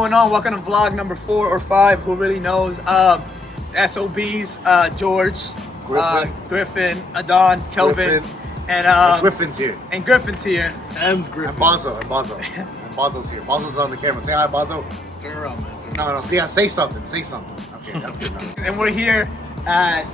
going on? Welcome to vlog number 4 or 5. Who really knows? SOBs, George, Griffin, Adon, Kelvin, and Griffin's here. And Griffin's here. And Bazo. And Bazo's here. Bazo's on the camera. Say hi, Bazo. Turn around, man. No. Yeah, say something. Okay, that's good enough. And we're here at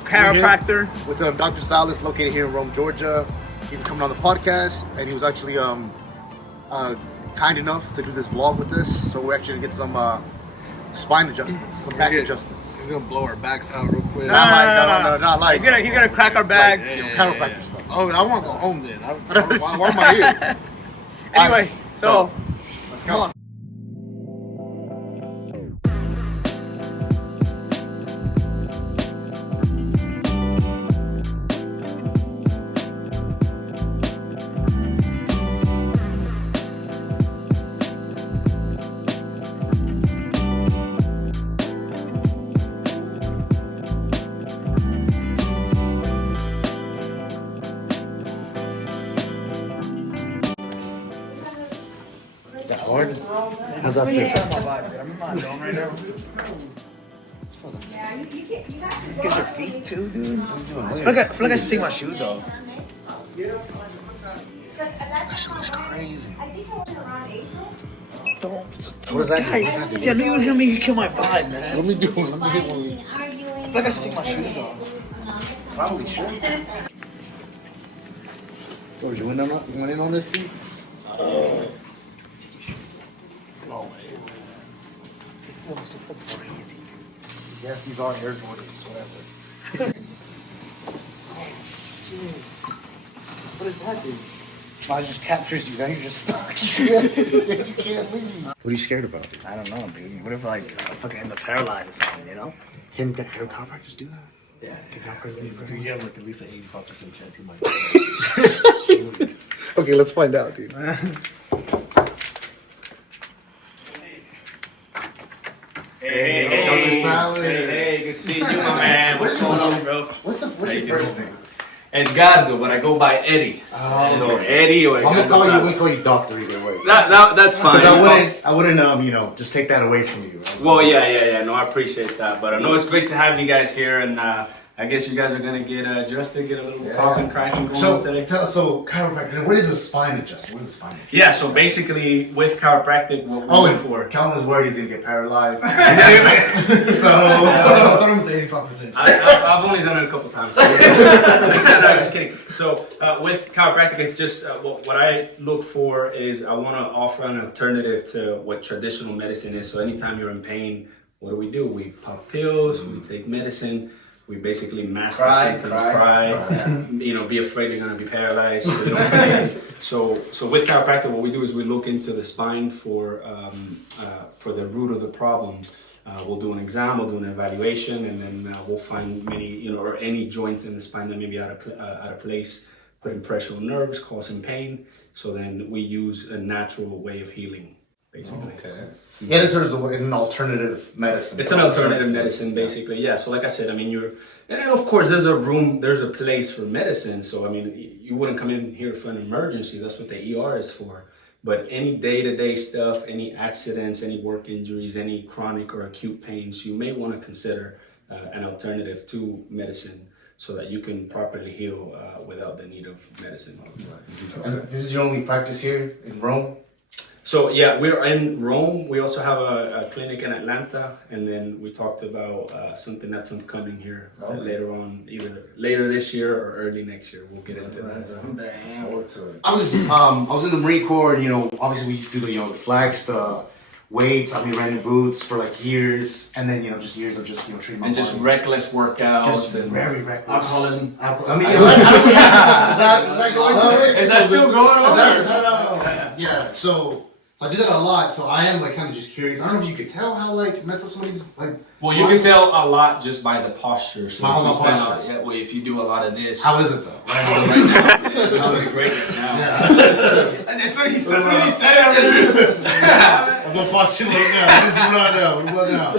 Chiropractor with Dr. Salas, located here in Rome, Georgia. He's coming on the podcast, and he was actually kind enough to do this vlog with us. So we're actually gonna get some spine adjustments, some back adjustments. He's gonna blow our backs out real quick. Not like. He's gonna crack our backs. Chiropractor stuff. Oh, I want to go home then. Why am I here? Anyway, so let's come go. on. Is that hard? How's that feel? I'm in my zone right now. Let's get your feet too, dude. I feel like I should take my shoes off. That shit looks crazy. What is that? See, I knew you were gonna make you kill my vibe, man. Let me hit one of these. I feel like I should take my shoes off. Probably should. George, you went in on this, dude? It feels so crazy. Yes, these are Air Jordans, whatever. What is that, dude? It just captures you. Now you're just stuck. You can't leave. What are you scared about, dude? I don't know, dude. What if I fucking end up paralyzed or something, you know? Can chiropractors do that? Yeah. Can chiropractors do that? You have like at least an 85% chance he might. Okay, let's find out, dude. Hey, Dr. Salas. Hey, good seeing you, my man. What's going on, bro? What's your first name? Edgardo, but I go by Eddie. So Eddie or I'm Edgardo. gonna call you Doctor either way. That's fine. Because I wouldn't, just take that away from you. Right? Well, yeah. No, I appreciate that. But I know it's great to have you guys here, and I guess you guys are gonna get adjusted, get a little popping, cracking going today. So chiropractor. What is a spine adjustment? What is a spine adjustment? Yeah. So basically, with chiropractic, what we're looking for. Calvin was worried he's gonna get paralyzed. I thought it was 85%. I've only done it a couple times. No, just kidding. So with chiropractic, it's just what I look for is I want to offer an alternative to what traditional medicine is. So anytime you're in pain, what do? We pop pills, we take medicine. We basically mask the symptoms, cry. Be afraid you're gonna be paralyzed. So with chiropractic, what we do is we look into the spine for the root of the problem. We'll do an exam, we'll do an evaluation, and then we'll find or any joints in the spine that may be out of place, putting pressure on nerves, causing pain. So then we use a natural way of healing, basically. Okay. Yeah, it's sort of an alternative medicine. It's an alternative medicine, basically. Yeah. So like I said, and of course there's a place for medicine. So you wouldn't come in here for an emergency. That's what the ER is for. But any day-to-day stuff, any accidents, any work injuries, any chronic or acute pains, you may want to consider an alternative to medicine so that you can properly heal without the need of medicine. And this is your only practice here in Rome? So yeah, we're in Rome. We also have a clinic in Atlanta, and then we talked about something that's upcoming here later on, either later this year or early next year. We'll get into that. I was in the Marine Corps, and obviously we used to do the flags, the weights. I've been running boots for like years, and then just years of treating my and just body. reckless workouts, Just and very reckless. alcoholism. Is that going to it? Is that still going on? Yeah. So I do that a lot. So I am kind of just curious. I don't know if you could tell how messed up somebody's Well, you can tell a lot just by the posture. So By if you the posture. if you do a lot of this. How is it though? Right now, which would be great right now. Yeah. That's what he said. I'm gonna posture right now. What about now?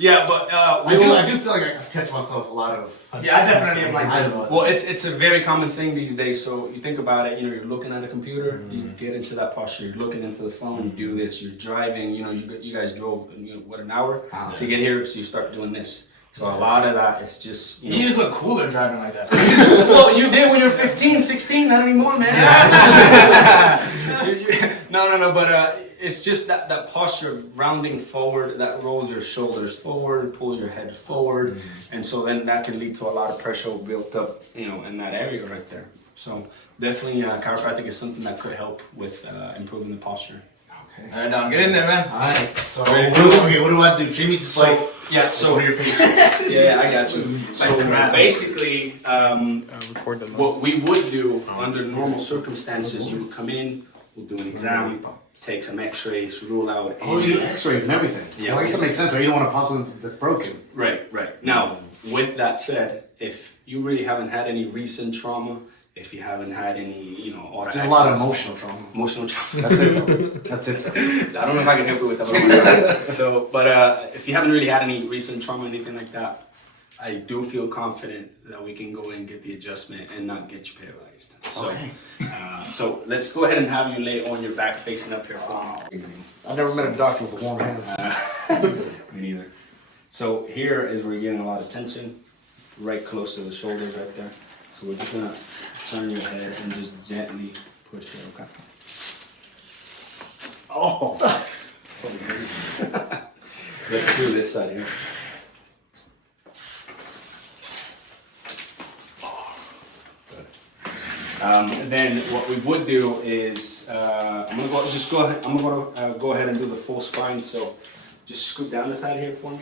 Yeah, but I do feel like I catch myself a lot of. Yeah, I definitely am like this. well, it's a very common thing these days. So you think about it, you're looking at a computer, you get into that posture. You're looking into the phone, you do this. You're driving, you guys drove, an hour to get here, so you start doing this. So a lot of that is just, You just look cooler driving like that. well, you did when you were 15, 16, not anymore, man. No, but it's just that posture, rounding forward, that rolls your shoulders forward, pull your head forward, and so then that can lead to a lot of pressure built up, in that area right there. So definitely, chiropractic is something that could help with improving the posture. Okay. All right, now get in there, man. All right. So Ready what do I do? Treat me just like Yeah, so one of your patients. yeah, I got you. So basically, what we would do under normal circumstances, you would come in, we'll do an exam, take some X-rays, rule out. Oh, you do X-rays and everything. Yeah. Well, I guess that makes sense. Right? You don't want to pop something that's broken. Right. Now, with that said, if you really haven't had any recent trauma, if you haven't had any, all that. Just a lot of emotional trauma. Emotional trauma. That's it. Though. That's it. Though. I don't know if I can help you with that. But if you haven't really had any recent trauma or anything like that, I do feel confident that we can go in and get the adjustment and not get you paralyzed. So, Okay. so let's go ahead and have you lay on your back facing up here for me. I've never met a doctor with warm hands. Me neither. So here is where you're getting a lot of tension, right close to the shoulders right there. So we're just gonna turn your head and just gently push it, okay? Oh. Let's do this side here. Then what we would do is I'm gonna go ahead and do the full spine. So just scoot down the side here for me.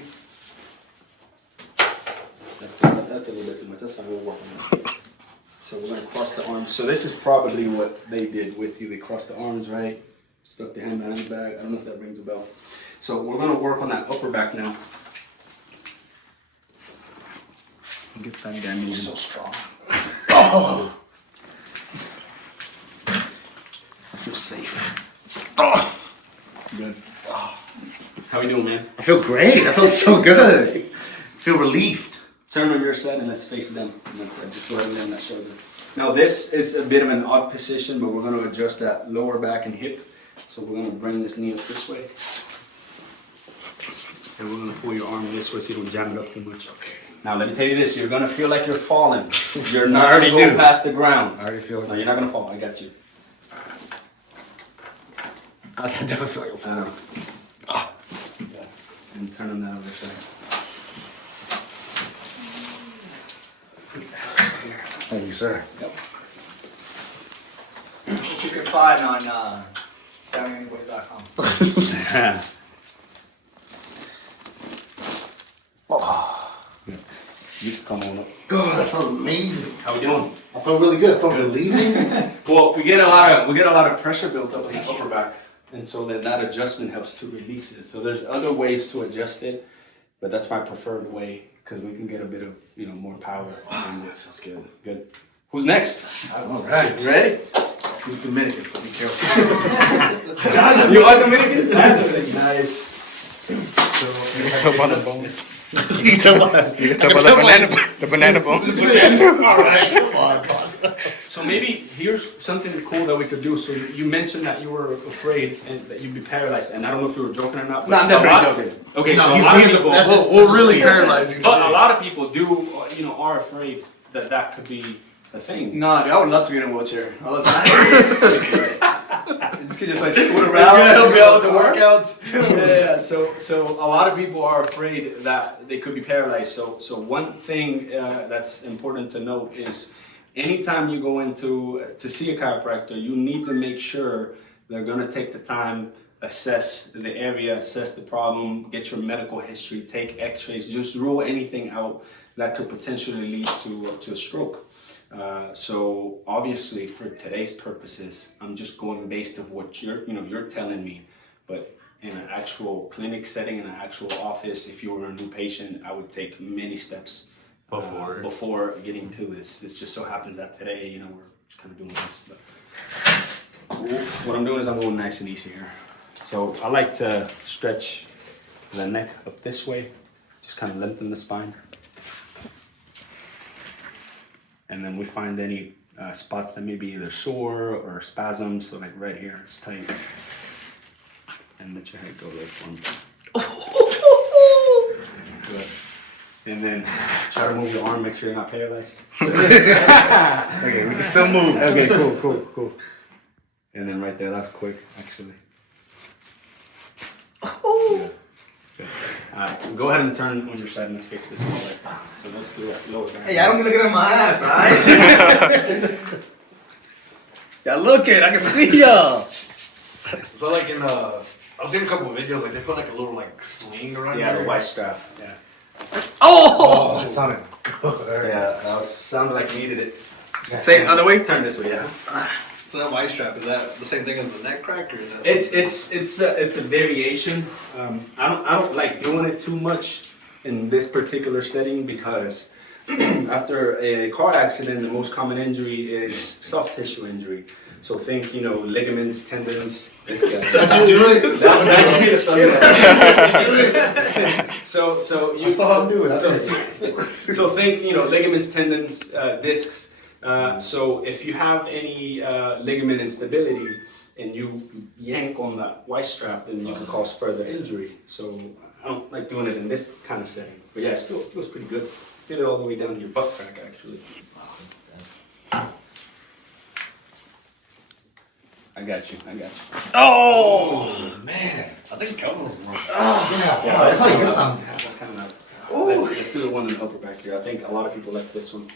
That's a little bit too much. That's fine. We'll work on that. So we're gonna cross the arms. So this is probably what they did with you. They crossed the arms, right? Stuck the hand behind the back. I don't know if that rings a bell. So we're gonna work on that upper back now. Get that guy moving. So strong. Oh. I feel safe. Oh. Good. How you doing, man? I feel great. I feel so good. I feel relieved. Turn on your side and let's face them. And that's it. Just go ahead and lay on that shoulder. Now this is a bit of an odd position, but we're going to adjust that lower back and hip. So we're going to bring this knee up this way. And we're going to pull your arm this way so you don't jam it up too much. Okay. Now let me tell you this, you're going to feel like you're falling. You're not going to go past the ground. I already feel it. No, you're not going to fall. I got you. I definitely feel like I'm falling. Yeah. And turn on that other side. Thank you, sir. Yep. Which you can find on StoutAnyBoys.com. Oh. You can come on up. God, I felt amazing. How we doing? I felt really good. I felt relieving. Well, we get a lot of pressure built up in the upper back, and so that adjustment helps to release it. So there's other ways to adjust it, but that's my preferred way because we can get a bit of more power. That feels good. Good. Who's next? All right. You ready? He's Dominican, so be careful. You are Dominican? Nice. You can tell by the bones. You can tell by The banana bones. All right. Come on, boss. So maybe here's something cool that we could do. So you mentioned that you were afraid and that you'd be paralyzed, and I don't know if you were joking or not. But No, I'm definitely joking. Okay, No, so a he's lot of being people, we're really paralyzing. but a lot of people do, are afraid that could be a thing. No, dude, I would love to be in a wheelchair all the time. Just could just like scoot around. Help me out with the workouts. Yeah. So a lot of people are afraid that they could be paralyzed. So one thing that's important to note is anytime you go to see a chiropractor, you need to make sure they're going to take the time, assess the area, assess the problem, get your medical history, take X-rays, just rule anything out that could potentially lead to a stroke. So obviously for today's purposes, I'm just going based of what you're telling me, but in an actual clinic setting, in an actual office, if you were a new patient, I would take many steps before getting to this. It just so happens that today, we're kind of doing this. But what I'm doing is I'm going nice and easy here. So I like to stretch the neck up this way, kind of lengthen the spine. And then we find any spots that may be either sore or spasms, so like right here, it's tight. And let your head go like one. Good. And then try to move your arm, make sure you're not paralyzed. Okay, we can still move. Okay, cool. And then right there, that's quick, actually. Good. Go ahead and turn on your side and let's fix this one. So let's do it lower down. Hey, I don't be looking at my ass, alright? Y'all looking, I can see y'all. So like in I've seen a couple of videos, like they put like a little like sling around. Yeah, here. the white strap. Yeah. Oh! That sounded good. Yeah, that sounded like you needed it. Say it the other way. Turn this way, yeah. So that white strap, is that the same thing as the neck crack, or is that? It's a variation. I don't like doing it too much in this particular setting because after a car accident, the most common injury is soft tissue injury. So think, ligaments, tendons. That should be the thumbnail. So you saw him do it. So think, ligaments, tendons, discs. So if you have any ligament instability and you yank on that white strap, then you can cause further injury. So I don't like doing it in this kind of setting. But yeah, it feels pretty good. Feel it all the way down to your butt crack, actually. I got you. Oh! Man, I think Kelvin was wrong. Yeah, that's like your sound. That's kind of let's do the one in the upper back here. I think a lot of people like this one.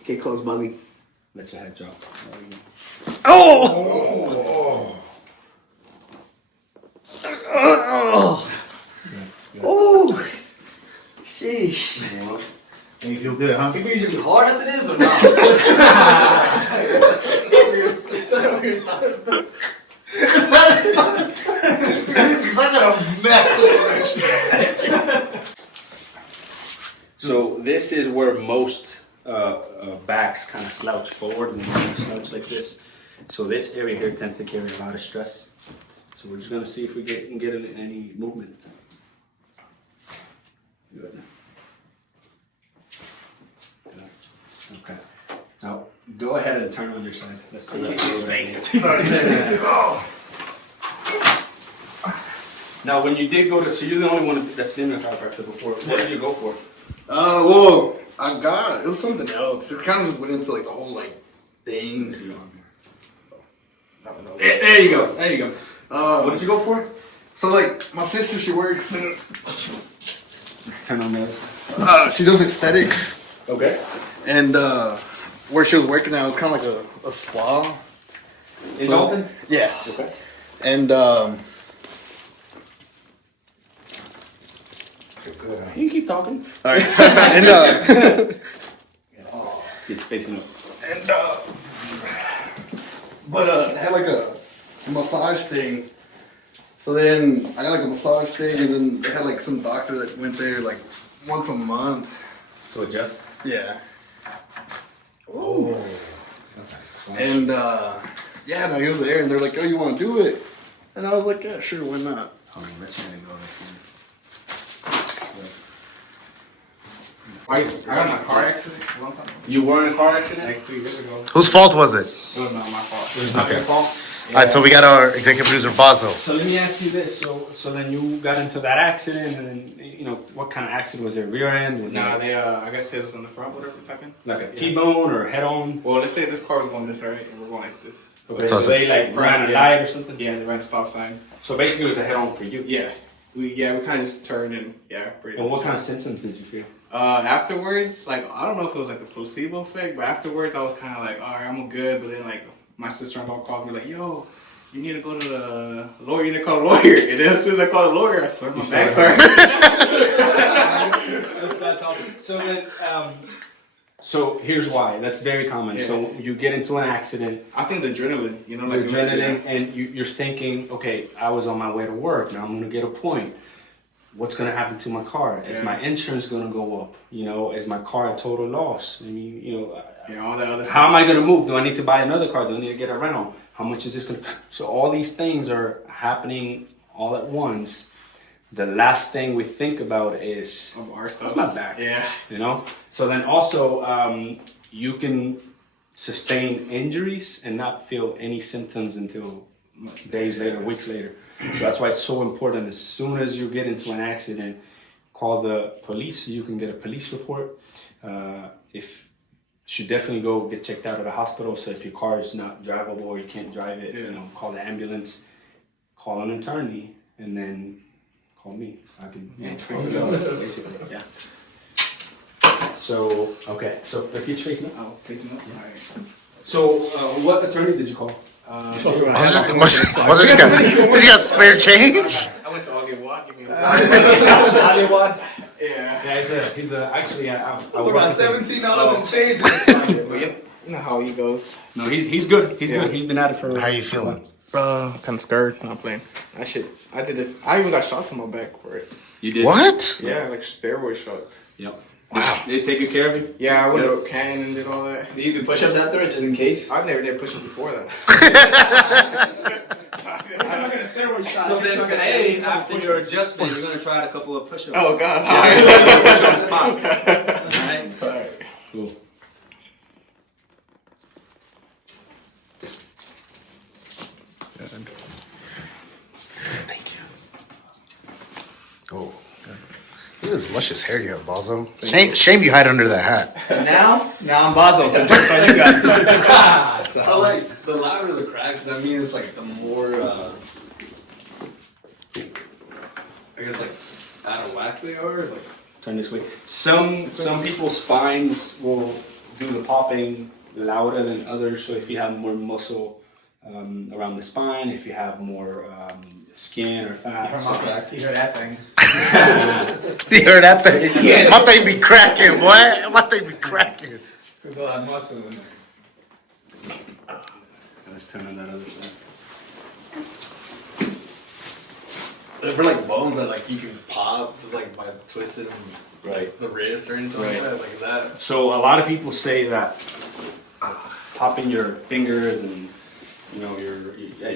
Okay, close, Buzzy. Let your head drop. Oh! Oh! Oh! Sheesh. And you feel good, huh? People usually be hard after this or not? Because I got a mess over So this is where most backs kind of slouch forward and slouch like this. So this area here tends to carry a lot of stress. So we're just gonna see if we can get any movement. Good. Okay. Now go ahead and turn on your side. Let's see. Now, when you did go to, so you're the only one that's been a chiropractor before. What did you go for? Well, it was something else. It kind of just went into like the whole like thing. There you go. There you go. What did you go for? So like my sister, she works in, Turn on the other side. she does aesthetics, Okay. and where she was working at was kind of like a spa. In Dalton? Yeah, Okay. and You can keep talking. all right, and Let's get you facing up. but they had like a massage thing. So then I got like a massage thing, and then they had like some doctor that went there like once a month. So adjust. Yeah. Ooh. And yeah, no, he was there, and they're like, "Oh, you want to do it?" And I was like, "Yeah, sure, why not?" Oh, let's go right here. I got in a car accident a long time ago. You were in a car accident? Like 2 years ago. Whose fault was it? It was not my fault. It was not your fault? Alright, so we got our executive producer Bazo. So let me ask you this. So then you got into that accident, and then, what kind of accident was it? Rear end? Was Nah, it they I guess hit us in the front, whatever we're talking. like a T-bone or head-on? Well, let's say this car was going this right, and we're going like this. Okay, So so they like ran a yeah. light or something? Yeah, they ran a stop sign. So basically it was a head-on for you. Yeah. We kind of just turned and pretty And much. what kind of symptoms did you feel? Afterwards, like I don't know if it was like the placebo effect, but afterwards I was kind of like, all right, I'm good. But then like my sister-in-law called me like, yo, you need to go to the lawyer. You need to call a lawyer. And then as soon as I called a lawyer, I started my back started. That's awesome. So then, so here's why. That's very common. Yeah. So you get into an accident. I think the adrenaline, Like adrenaline, and you're thinking, okay, I was on my way to work. Now I'm going to get a point. What's going to happen to my car? Is my insurance going to go up? Is my car a total loss? I mean, all that other stuff. how am I going to move? Do I need to buy another car? Do I need to get a rental? How much is this going to? So all these things are happening all at once. the last thing we think about is, Of ourselves. what's my back? Yeah. You know? So then also, you can sustain injuries and not feel any symptoms until days later, weeks later. So that's why it's so important. As soon as you get into an accident, call the police. You can get a police report. If should definitely go get checked out at a hospital. So if your car is not drivable or you can't drive it, you know, call the ambulance, call an attorney, and then call me. So I can basically, yeah. So okay, so let's get your face now. Oh, facing up. All right. So what attorney did you call? What's this got spare change? I went to Augie Watt. Give me a Yeah. Yeah, he's a actually I About $17 in change. You know how he goes. No, he's good. He's good. He's been at it for. How you feeling? Kind of scared. Not playing. I did this. I even got shots on my back for it. You did. What? Yeah, like steroid shots. Yep. Wow. They take good care of you. Yeah, I went to Canyon and did all that. Do you do push-ups after it, just in case? I've never did push-ups before that. I'm not gonna steroid shot. So I'm then just not gonna today, do after your adjustment, you're gonna try a couple of push-ups. Oh God. Put you on the spot. All right. Cool. Thank you. Oh. Look at this luscious hair you have, Bozo. Shame you hide under that hat. Now I'm Bazo, so jokes on you guys. So like the louder the cracks, that means like the more I guess like out of whack they are. Like Turn this way. Some people's spines will do the popping louder than others. So if you have more muscle around the spine, if you have more skin or fat. You heard that thing. You heard that thing? Yeah. My thing be cracking, boy. My thing be cracking. There's a lot of muscle in there. Let's turn on that other side. for like bones that like you can pop just like by twisting Right. the wrist or anything like that. Like that. So a lot of people say that popping your fingers and your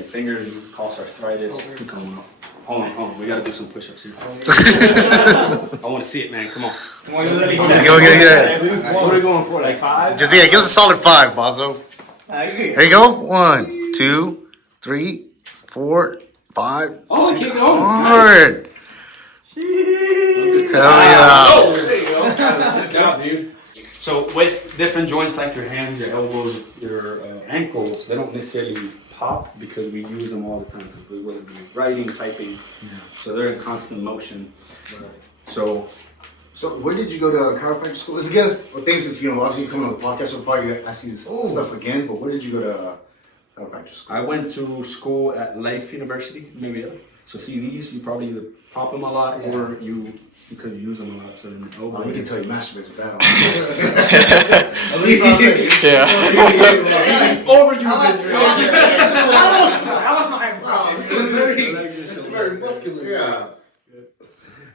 fingers cause arthritis. Come on. Hold on. We gotta do some push-ups here. I want to see it, man. Come on. Go get it. What are we going for? Like 5? Just give us a solid 5, Bozo. There you go. 1, 2, 3, 4, 5. Oh, 6. keep going. Hard. Hell yeah. Oh, there you go. Good job, dude. So with different joints like your hands, your elbows, your ankles, they don't necessarily pop because we use them all the time. So whether it be writing, typing, so they're in constant motion. So where did you go to chiropractic school? It's against things if obviously you come on the podcast, we'll probably ask you this stuff again, but where did you go to chiropractic school? I went to school at Life University, maybe. So see these, you probably either pop them a lot or you could use them a lot. So We can tell you masturbates with that on. It's very muscular. Yeah.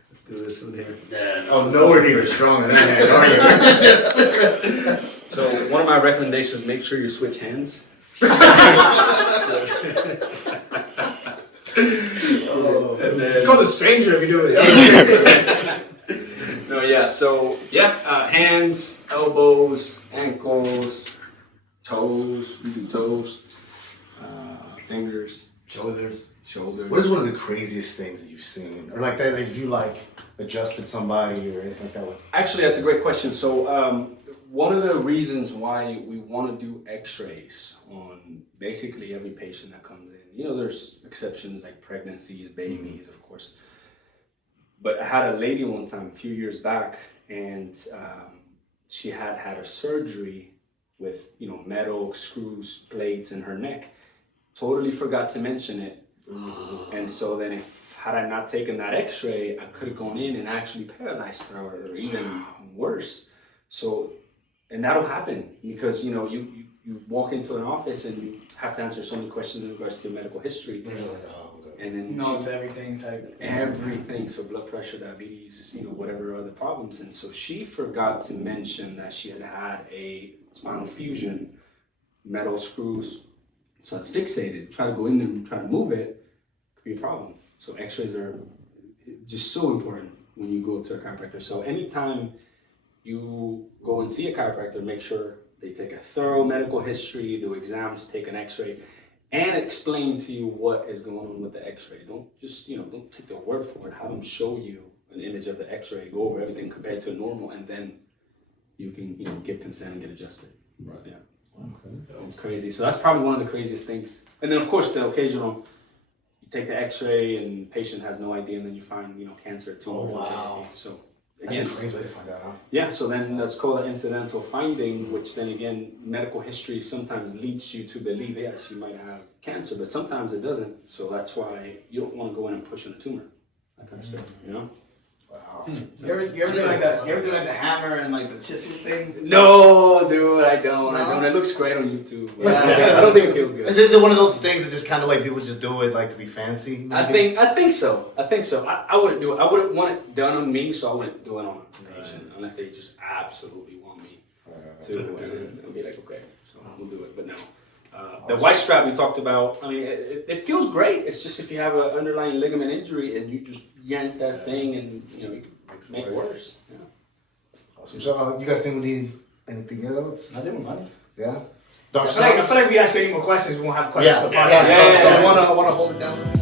Let's do this one here. Oh, nowhere near as strong as that, are you? So one of my recommendations: make sure you switch hands. It's called a stranger if you do it. No, yeah. So hands, elbows, ankles, toes. We do toes, fingers, Shoulders. shoulders. What is one of the craziest things that you've seen? Or like that if you adjusted somebody or anything like that? Actually, that's a great question. So one of the reasons why we want to do X-rays on basically every patient that comes in, there's exceptions like pregnancies, babies, of course. But I had a lady one time a few years back, and she had a surgery with metal screws, plates in her neck. Totally forgot to mention it, and so then had I not taken that X-ray, I could have gone in and actually paralyzed her, or even worse. So, and that'll happen because you walk into an office and you have to answer so many questions in regards to your medical history, and then It's everything type. everything. So blood pressure, diabetes, whatever other problems. And so she forgot to mention that she had a spinal fusion, metal screws. So it's fixated. Try to go in there and try to move it, could be a problem. So X-rays are just so important when you go to a chiropractor. So anytime you go and see a chiropractor, make sure they take a thorough medical history, do exams, take an x-ray, and explain to you what is going on with the x-ray. Don't just, don't take their word for it. Have them show you an image of the x-ray, go over everything compared to normal, and then you can, give consent and get adjusted. Right. Yeah. Okay. It's crazy. So that's probably one of the craziest things. And then of course the occasional, you take the x-ray and the patient has no idea, and then you find, cancer tumors. Oh, wow. So That's a crazy way to find out, huh? yeah, so then that's called an incidental finding, which then again, medical history sometimes leads you to believe, yes, you might have cancer, but sometimes it doesn't. So that's why you don't want to go in and push on a tumor. That kind of stuff, Wow. You ever do like that? You ever do like the hammer and like the chisel thing? No, dude, I don't. It looks great on YouTube. But I don't think it feels good. Is it one of those things that just kind of like people just do it like to be fancy? Maybe? I think so. I wouldn't do it. I wouldn't want it done on me, so I wouldn't do it on a patient unless they just absolutely want me to do it. I'll be like, okay, so we'll do it. But no. The white strap we talked about, I mean, it feels great. It's just if you have an underlying ligament injury and you just yank that thing and, you can make it worse. Yeah. Awesome. So, you guys think we need anything else? I think we're fine. Yeah? I feel like if we ask any more questions, we won't have questions. So I want to hold it down.